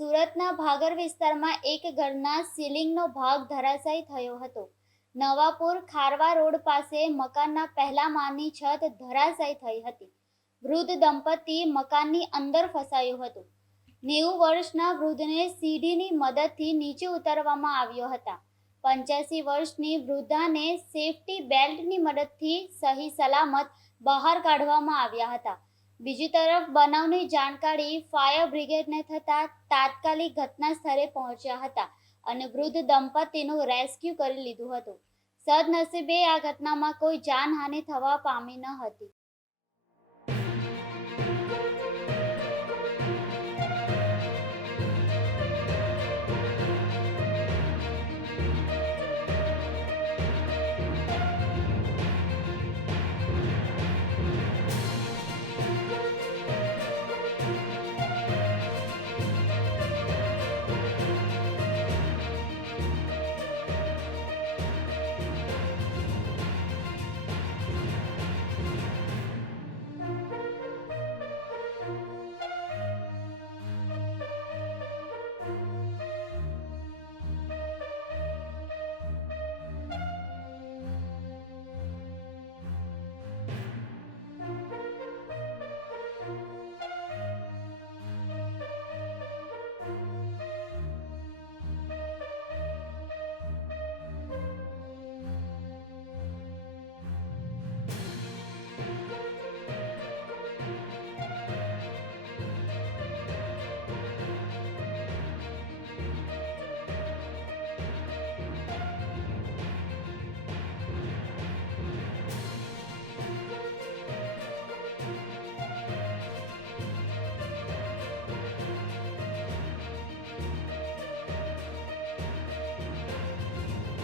સુરતના ભાગર વિસ્તારમાં એક ઘરના સીલિંગનો ભાગ ધરાશાયી થયો હતો. નવાપુર ખારવા રોડ પાસે મકાનના પહેલા માળની છત ધરાશાયી થઈ હતી. વૃદ્ધ દંપતી મકાનની અંદર ફસાયું હતું. 90 વર્ષના વૃદ્ધને સીડીની મદદથી નીચે ઉતારવામાં આવ્યા હતા. 85 વર્ષની વૃદ્ધાને સેફટી બેલ્ટની મદદથી સહી સલામત બહાર કાઢવામાં આવ્યા હતા. બીજી તરફ બનાવની જાણકારી ફાયર બ્રિગેડને થતાં તાત્કાલિક ઘટના સ્થળે પહોંચ્યા હતા અને વૃદ્ધ દંપતીનું રેસ્ક્યુ કરી લીધું હતું. સદનસીબે આ ઘટનામાં કોઈ જાનહાનિ થવા પામી ન હતી.